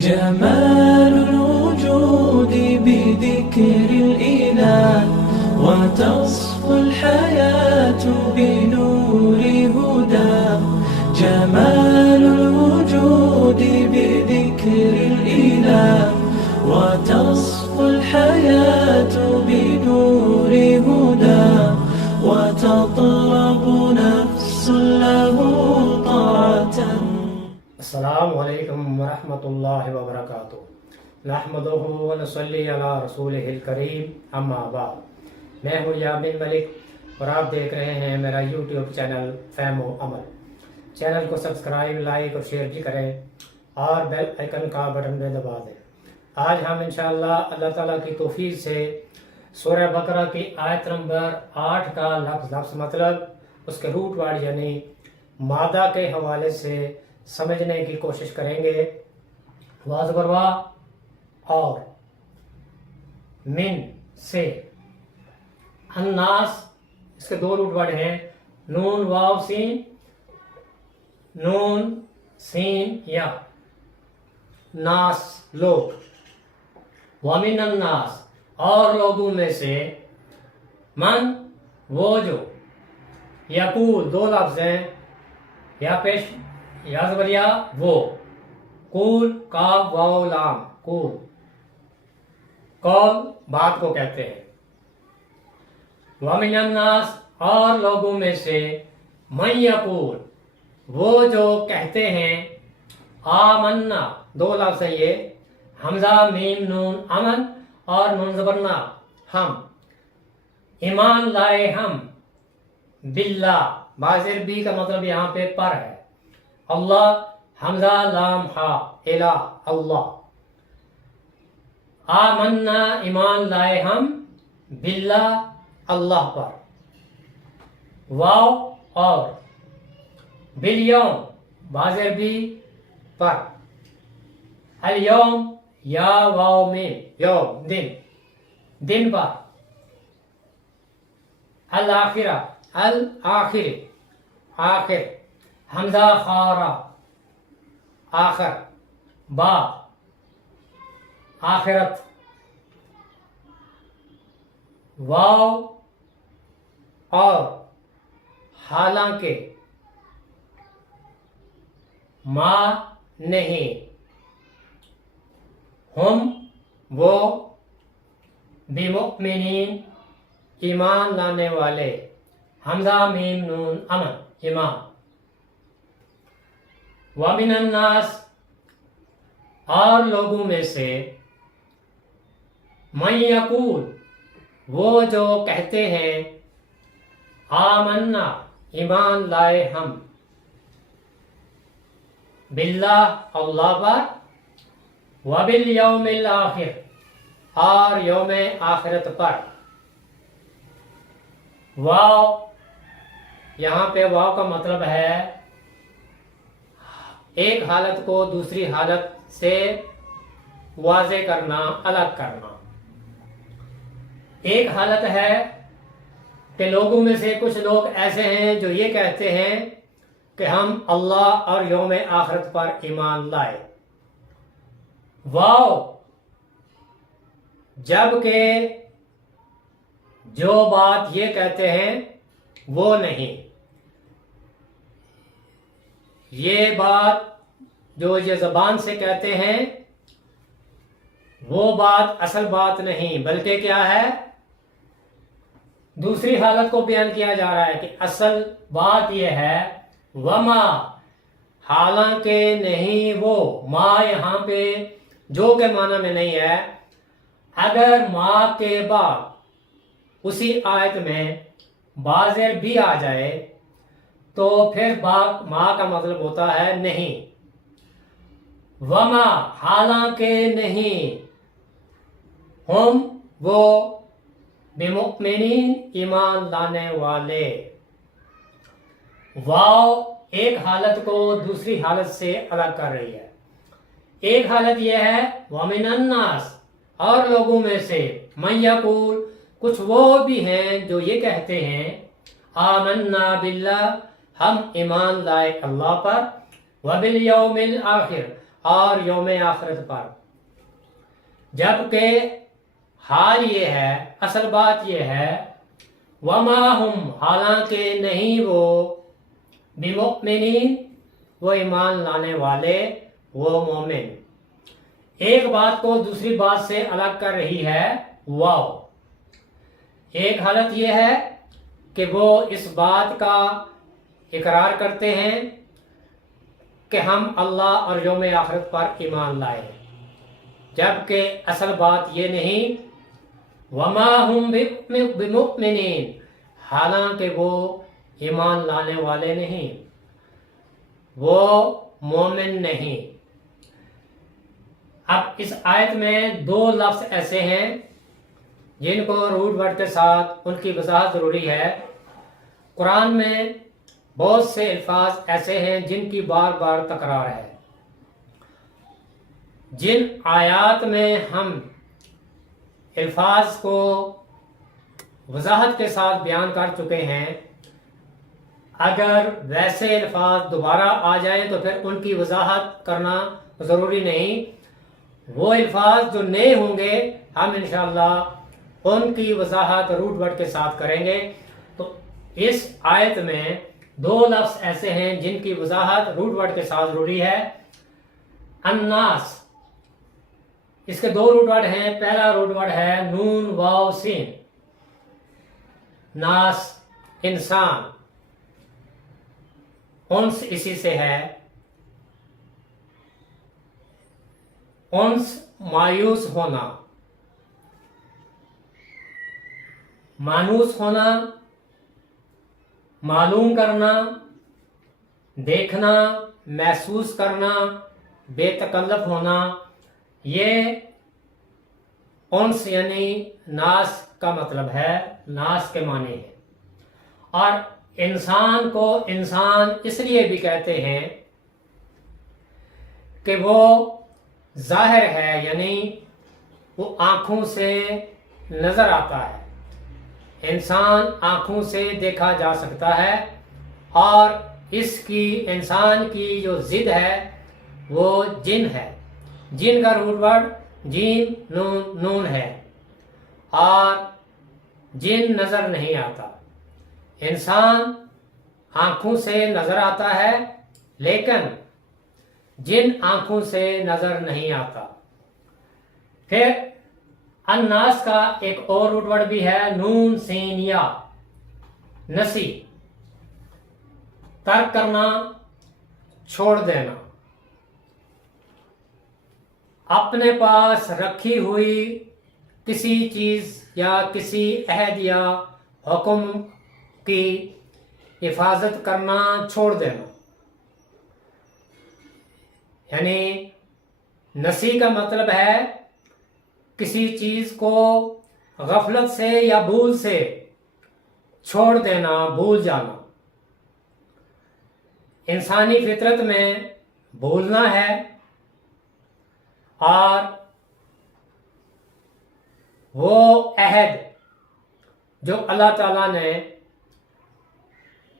جمال الوجود بذكر الإله وتصفو الحياة بنور هدى. جمال الوجود بذكر الإله وتصفو الحياة بنور هدى. وتطلب نفس له طاعة. السلام علیکم ورحمۃ اللہ وبرکاتہ. نحمدہ ونصلی علی رسولہ الکریم، اما بعد. میں ہوں یامین ملک اور آپ دیکھ رہے ہیں میرا یوٹیوب چینل فہم و عمل. چینل کو سبسکرائب، لائک اور شیئر بھی کریں اور بیل آئیکن کا بٹن بھی دبا دیں. آج ہم انشاءاللہ اللہ تعالیٰ کی توفیق سے سورہ بقرہ کی آیت نمبر 8 کا لفظ مطلب اس کے روٹ ورڈ یعنی مادہ کے حوالے سے سمجھنے کی کوشش کریں گے. واز بروا اور من سے. الناس اس کے دو روٹ ورڈ ہیں، نون واو سین، نون سین یا ناس لوگ. ومن الناس اور لوگوں میں سے، من وہ جو، یقول دو لفظ ہیں، یا پیش یا زبریا وہ، قول کاف واو لام قول، قول بات کو کہتے ہیں. ومن الناس اور لوگوں میں سے، من یقول وہ جو کہتے ہیں، آمنا دو لفظ ہیں یہ، حمزہ میم نون امن اور نون زبرنا ہم، ایمان لائے ہم، باللہ بازر بی کا مطلب یہاں پہ پر ہے، اللہ حمزہ لام ہا الہ اللہ. آمنا ایمان لائے ہم، باللہ اللہ پر. واو اور بالیوم بازر بھی پر. الیوم یا واو میں یوم دن، دن پر. الآخرہ الآخر آخر، حمزہ خارا آخر، با آخرت. واو اور حالانکہ، ما نہیں، ہم وہ، بمؤمنین ایمان لانے والے، حمزہ میم نون امن ایمان. ومن الناس اور لوگوں میں سے، من یقول وہ جو کہتے ہیں، آمنا ایمان لائے ہم، باللہ اللہ پر، وبالیوم الآخر اور یوم آخرت پر. واو یہاں پہ واو کا مطلب ہے ایک حالت کو دوسری حالت سے واضح کرنا، الگ کرنا. ایک حالت ہے کہ لوگوں میں سے کچھ لوگ ایسے ہیں جو یہ کہتے ہیں کہ ہم اللہ اور یوم آخرت پر ایمان لائے. واو جبکہ جو بات یہ کہتے ہیں وہ نہیں، یہ بات جو یہ زبان سے کہتے ہیں وہ بات اصل بات نہیں، بلکہ کیا ہے، دوسری حالت کو بیان کیا جا رہا ہے کہ اصل بات یہ ہے، وما حالانکہ نہیں وہ. ما یہاں پہ جو کے معنی میں نہیں ہے. اگر ما کے بعد اسی آیت میں بازر بھی آ جائے تو پھر ما کا مطلب ہوتا ہے نہیں. وما حالانکہ نہیں، ہم وہ، بمؤمنین ایمان لانے والے. واو ایک حالت کو دوسری حالت سے الگ کر رہی ہے. ایک حالت یہ ہے، ومن الناس اور لوگوں میں سے، من یقول کچھ وہ بھی ہیں جو یہ کہتے ہیں، آمنا باللہ ہم ایمان لائے اللہ پر، وبالیوم الآخر اور یوم آخرت پر، جبکہ حال یہ ہے، اصل بات یہ ہے وما ہم، حالانکہ نہیں وہ بمؤمنین، وہ ایمان لانے والے، وہ مومن۔ ایک بات کو دوسری بات سے الگ کر رہی ہے واو۔ ایک حالت یہ ہے کہ وہ اس بات کا اقرار کرتے ہیں کہ ہم اللہ اور یوم آخرت پر ایمان لائے، جبکہ اصل بات یہ نہیں وما ہم بمؤمنین، حالانکہ وہ ایمان لانے والے نہیں، وہ مومن نہیں۔ اب اس آیت میں دو لفظ ایسے ہیں جن کو روٹ ورڈ کے ساتھ ان کی وضاحت ضروری ہے۔ قرآن میں بہت سے الفاظ ایسے ہیں جن کی بار بار تکرار ہے۔ جن آیات میں ہم الفاظ کو وضاحت کے ساتھ بیان کر چکے ہیں، اگر ویسے الفاظ دوبارہ آ جائیں تو پھر ان کی وضاحت کرنا ضروری نہیں۔ وہ الفاظ جو نئے ہوں گے ہم انشاءاللہ ان کی وضاحت روٹ ورڈ کے ساتھ کریں گے۔ تو اس آیت میں دو لفظ ایسے ہیں جن کی وضاحت روٹ ورڈ کے ساتھ ضروری ہے۔ الناس، اس کے دو روٹ ورڈ ہیں۔ پہلا روٹ ورڈ ہے نون واو سین، ناس انسان، انس اسی سے ہے۔ انس مایوس ہونا، مانوس ہونا، معلوم کرنا، دیکھنا، محسوس کرنا، بے تکلف ہونا، یہ انس یعنی ناس کا مطلب ہے، ناس کے معنی ہے۔ اور انسان کو انسان اس لیے بھی کہتے ہیں کہ وہ ظاہر ہے، یعنی وہ آنکھوں سے نظر آتا ہے، انسان آنکھوں سے دیکھا جا سکتا ہے، اور اس کی انسان کی جو ضد ہے وہ جن ہے۔ جن کا روٹ ورڈ جیم نون ہے، اور جن نظر نہیں آتا۔ انسان آنکھوں سے نظر آتا ہے لیکن جن آنکھوں سے نظر نہیں آتا۔ پھر الناس کا ایک اور روٹ ورڈ بھی ہے نون سین یا، نسی، ترک کرنا، چھوڑ دینا، اپنے پاس رکھی ہوئی کسی چیز یا کسی عہد یا حکم کی حفاظت کرنا، چھوڑ دینا۔ یعنی نسی کا مطلب ہے کسی چیز کو غفلت سے یا بھول سے چھوڑ دینا، بھول جانا۔ انسانی فطرت میں بھولنا ہے، اور وہ عہد جو اللہ تعالیٰ نے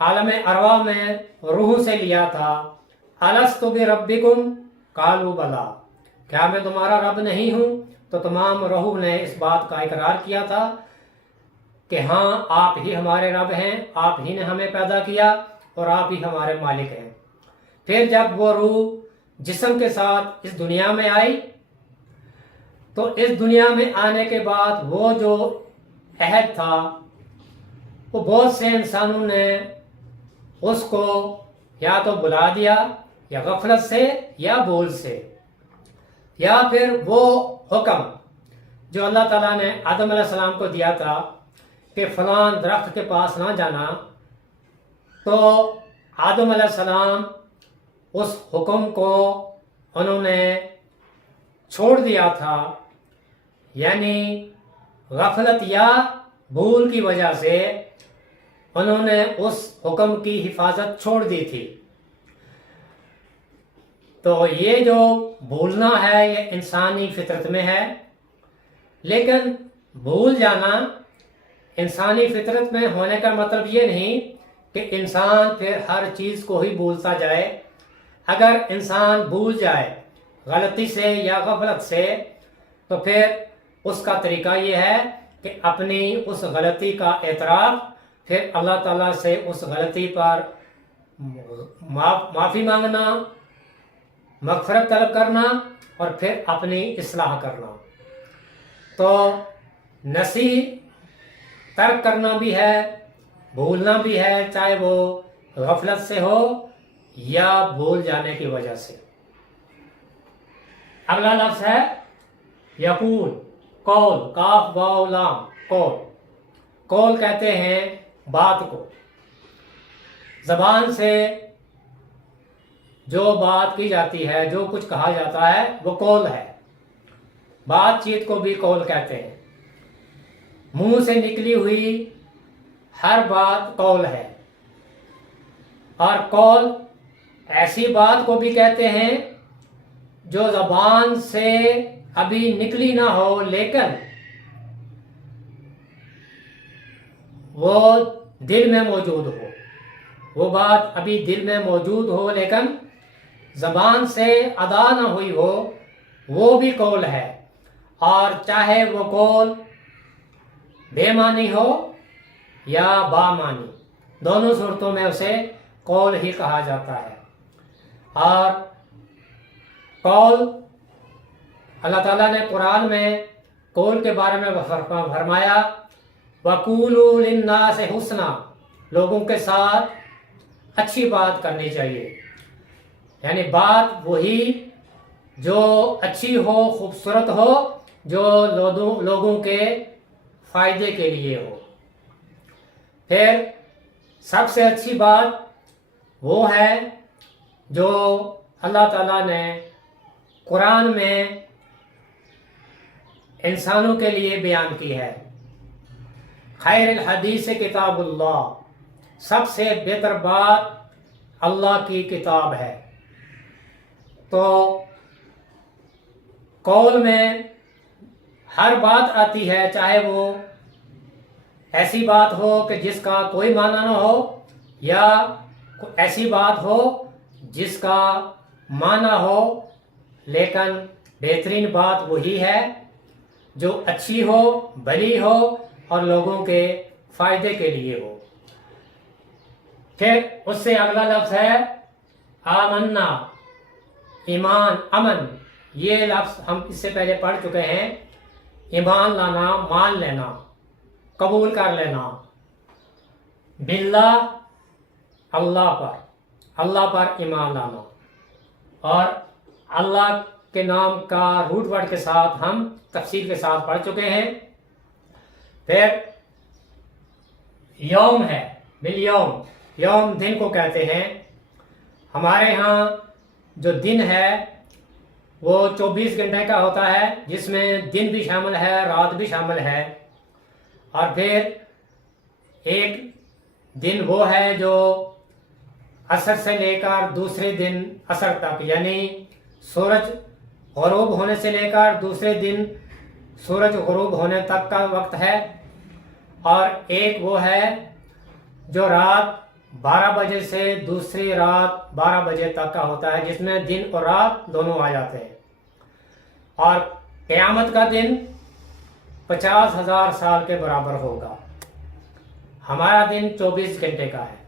عالم ارواح میں روح سے لیا تھا، الست بربکم قالوا بلا، کیا میں تمہارا رب نہیں ہوں؟ تو تمام روح نے اس بات کا اقرار کیا تھا کہ ہاں آپ ہی ہمارے رب ہیں، آپ ہی نے ہمیں پیدا کیا اور آپ ہی ہمارے مالک ہیں۔ پھر جب وہ روح جسم کے ساتھ اس دنیا میں آئی تو اس دنیا میں آنے کے بعد وہ جو عہد تھا وہ بہت سے انسانوں نے اس کو یا تو بلا دیا، یا غفلت سے یا بھول سے، یا پھر وہ حکم جو اللہ تعالیٰ نے آدم علیہ السلام کو دیا تھا کہ فلاں درخت کے پاس نہ جانا، تو آدم علیہ السلام اس حکم کو انہوں نے چھوڑ دیا تھا، یعنی غفلت یا بھول کی وجہ سے انہوں نے اس حکم کی حفاظت چھوڑ دی تھی۔ تو یہ جو بھولنا ہے یہ انسانی فطرت میں ہے، لیکن بھول جانا انسانی فطرت میں ہونے کا مطلب یہ نہیں کہ انسان پھر ہر چیز کو ہی بھولتا جائے۔ اگر انسان بھول جائے غلطی سے یا غفلت سے، تو پھر اس کا طریقہ یہ ہے کہ اپنی اس غلطی کا اعتراف، پھر اللہ تعالیٰ سے اس غلطی پر معافی مانگنا، مغفرت طلب کرنا، اور پھر اپنی اصلاح کرنا۔ تو نسی ترک کرنا بھی ہے، بھولنا بھی ہے، چاہے وہ غفلت سے ہو یا بھول جانے کی وجہ سے۔ اگلا لفظ ہے یقول، قول، کاف واو لام، قول۔ قول کہتے ہیں بات کو، زبان سے جو بات کی جاتی ہے، جو کچھ کہا جاتا ہے وہ قول ہے۔ بات چیت کو بھی قول کہتے ہیں۔ منہ سے نکلی ہوئی ہر بات قول ہے، اور قول ایسی بات کو بھی کہتے ہیں جو زبان سے ابھی نکلی نہ ہو، لیکن وہ دل میں موجود ہو، وہ بات ابھی دل میں موجود ہو لیکن زبان سے ادا نہ ہوئی ہو، وہ بھی قول ہے۔ اور چاہے وہ قول بے معنی ہو یا با معنی، دونوں صورتوں میں اسے قول ہی کہا جاتا ہے۔ اور قول، اللہ تعالیٰ نے قرآن میں قول کے بارے میں فرمایا وَقُولُوا لِلنَّاسِ حُسْنًا، لوگوں کے ساتھ اچھی بات کرنی چاہیے، یعنی بات وہی جو اچھی ہو، خوبصورت ہو، جو لوگوں کے فائدے کے لیے ہو۔ پھر سب سے اچھی بات وہ ہے جو اللہ تعالیٰ نے قرآن میں انسانوں کے لیے بیان کی ہے۔ خیر الحدیث کتاب اللہ، سب سے بہتر بات اللہ کی کتاب ہے۔ تو قول میں ہر بات آتی ہے، چاہے وہ ایسی بات ہو کہ جس کا کوئی معنی نہ ہو، یا ایسی بات ہو جس کا معنی ہو، لیکن بہترین بات وہی ہے جو اچھی ہو، بھلی ہو اور لوگوں کے فائدے کے لیے ہو۔ پھر اس سے اگلا لفظ ہے آمنا، ایمان، امن۔ یہ لفظ ہم اس سے پہلے پڑھ چکے ہیں۔ ایمان لانا، مان لینا، قبول کر لینا، باللہ، اللہ پر ایمان لانا، اور اللہ کے نام کا روٹ ورڈ کے ساتھ ہم تفصیل کے ساتھ پڑھ چکے ہیں۔ پھر یوم ہے، بالیوم، یوم دن کو کہتے ہیں۔ ہمارے ہاں جو دن ہے وہ 24 گھنٹے کا ہوتا ہے، جس میں دن بھی شامل ہے، رات بھی شامل ہے۔ اور پھر ایک دن وہ ہے جو عصر سے لے کر دوسرے دن عصر تک، یعنی سورج غروب ہونے سے لے کر دوسرے دن سورج غروب ہونے تک کا وقت ہے۔ اور ایک وہ ہے جو رات 12 بجے سے دوسری رات 12 بجے تک کا ہوتا ہے، جس میں دن اور رات دونوں آ جاتے ہیں۔ اور قیامت کا دن 50,000 سال کے برابر ہوگا۔ ہمارا دن 24 گھنٹے کا ہے۔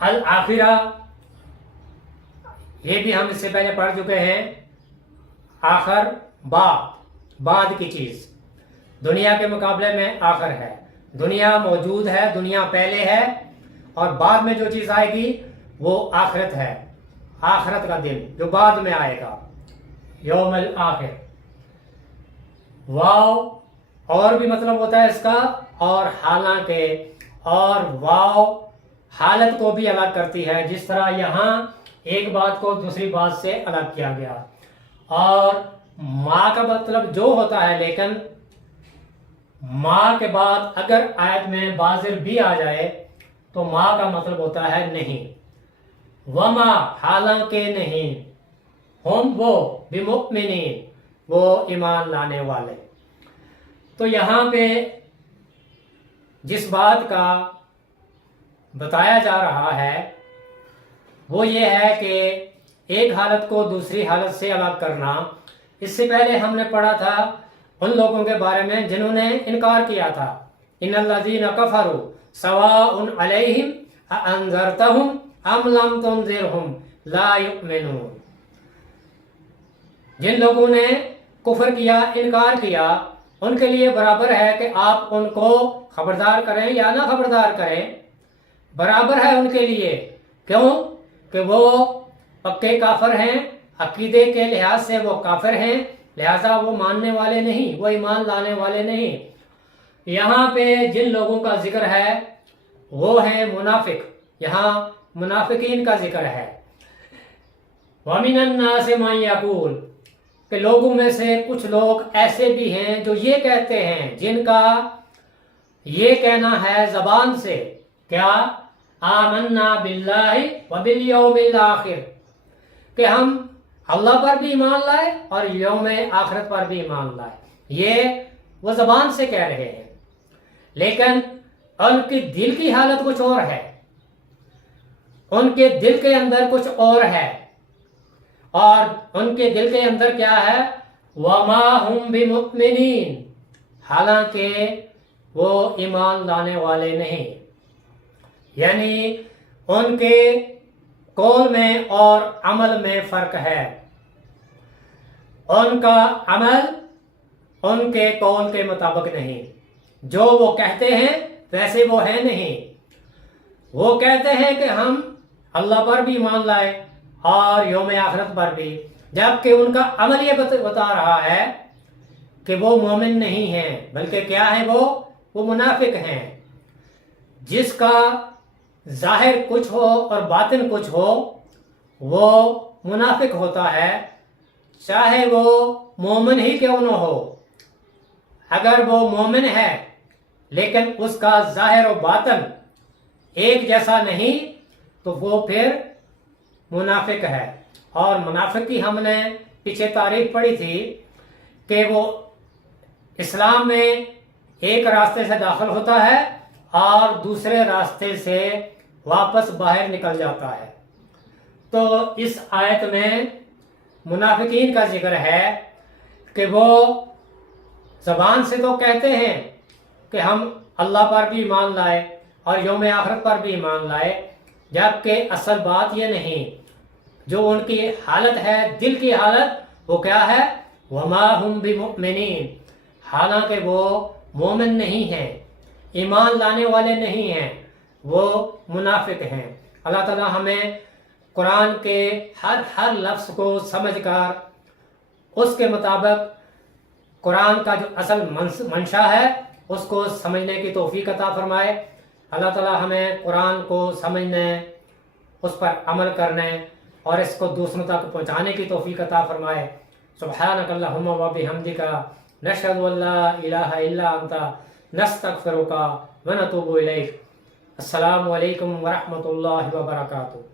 الآخرہ، یہ بھی ہم اس سے پہلے پڑھ چکے ہیں۔ آخر، بعد کی چیز، دنیا کے مقابلے میں آخر ہے۔ دنیا موجود ہے، دنیا پہلے ہے، اور بعد میں جو چیز آئے گی وہ آخرت ہے، آخرت کا دن جو بعد میں آئے گا، یوم الآخر۔ واو اور بھی مطلب ہوتا ہے اس کا، اور حالانکہ، اور واو حالت کو بھی الگ کرتی ہے، جس طرح یہاں ایک بات کو دوسری بات سے الگ کیا گیا۔ اور ماں کا مطلب جو ہوتا ہے، لیکن ماں کے بعد اگر آیت میں بازر بھی آ جائے تو ماں کا مطلب ہوتا ہے نہیں۔ وما، حالانکہ نہیں، ہم وہ، بمؤمنین، وہ ایمان لانے والے۔ تو یہاں پہ جس بات کا بتایا جا رہا ہے وہ یہ ہے کہ ایک حالت کو دوسری حالت سے الگ کرنا۔ اس سے پہلے ہم نے پڑھا تھا ان لوگوں کے بارے میں جنہوں نے انکار کیا تھا، ان الذین کفروا سواء علیہم اانذرتہم ام لم تنذرہم لا یؤمنون۔ جن لوگوں نے کفر کیا، انکار کیا، ان کے لیے برابر ہے کہ آپ ان کو خبردار کریں یا نہ خبردار کریں، برابر ہے ان کے لیے۔ کیوں؟ کہ وہ پکے کافر ہیں، عقیدے کے لحاظ سے وہ کافر ہیں، لہذا وہ ماننے والے نہیں، وہ ایمان لانے والے نہیں۔ یہاں پہ جن لوگوں کا ذکر ہے وہ ہیں منافق، یہاں منافقین کا ذکر ہے۔ وَمِنَ النَّاسِ مَن يَقُولُ، کہ لوگوں میں سے کچھ لوگ ایسے بھی ہیں جو یہ کہتے ہیں، جن کا یہ کہنا ہے زبان سے، کیا؟ آمنا باللہ وبالیوم الآخر، کہ ہم اللہ پر بھی ایمان لائے اور یوم آخرت پر بھی ایمان لائے، یہ وہ زبان سے کہہ رہے ہیں، لیکن ان کی دل کی حالت کچھ اور ہے، ان کے دل کے اندر کچھ اور ہے، اور ان کے دل کے اندر کیا ہے؟ وما ہم بمؤمنین، حالانکہ وہ ایمان لانے والے نہیں، یعنی ان کے قول میں اور عمل میں فرق ہے۔ ان کا عمل ان کے قول کے مطابق نہیں، جو وہ کہتے ہیں ویسے وہ ہے نہیں۔ وہ کہتے ہیں کہ ہم اللہ پر بھی ایمان لائے اور یوم آخرت پر بھی، جبکہ ان کا عمل یہ بتا رہا ہے کہ وہ مومن نہیں ہیں، بلکہ کیا ہے؟ وہ منافق ہیں۔ جس کا ظاہر کچھ ہو اور باطن کچھ ہو وہ منافق ہوتا ہے، چاہے وہ مومن ہی کیوں نہ ہو۔ اگر وہ مومن ہے لیکن اس کا ظاہر و باطن ایک جیسا نہیں تو وہ پھر منافق ہے۔ اور منافق کی ہم نے پیچھے تعریف پڑھی تھی کہ وہ اسلام میں ایک راستے سے داخل ہوتا ہے اور دوسرے راستے سے واپس باہر نکل جاتا ہے۔ تو اس آیت میں منافقین کا ذکر ہے کہ وہ زبان سے تو کہتے ہیں کہ ہم اللہ پر بھی ایمان لائے اور یوم آخرت پر بھی ایمان لائے، جبکہ اصل بات یہ نہیں، جو ان کی حالت ہے، دل کی حالت، وہ کیا ہے؟ وما ہم بمؤمنین، حالانکہ وہ مومن نہیں ہیں، ایمان لانے والے نہیں ہیں، وہ منافق ہیں۔ اللہ تعالیٰ ہمیں قرآن کے ہر لفظ کو سمجھ کر اس کے مطابق قرآن کا جو اصل منشا ہے اس کو سمجھنے کی توفیق عطا فرمائے۔ اللہ تعالیٰ ہمیں قرآن کو سمجھنے، اس پر عمل کرنے اور اس کو دوسروں تک پہنچانے کی توفیق عطا فرمائے۔ سبحانک اللہم و بحمدک، نشہد ان لا الہ الا انت، نستغفرک و نتوب الیک۔ السلام علیکم ورحمۃ اللہ وبرکاتہ۔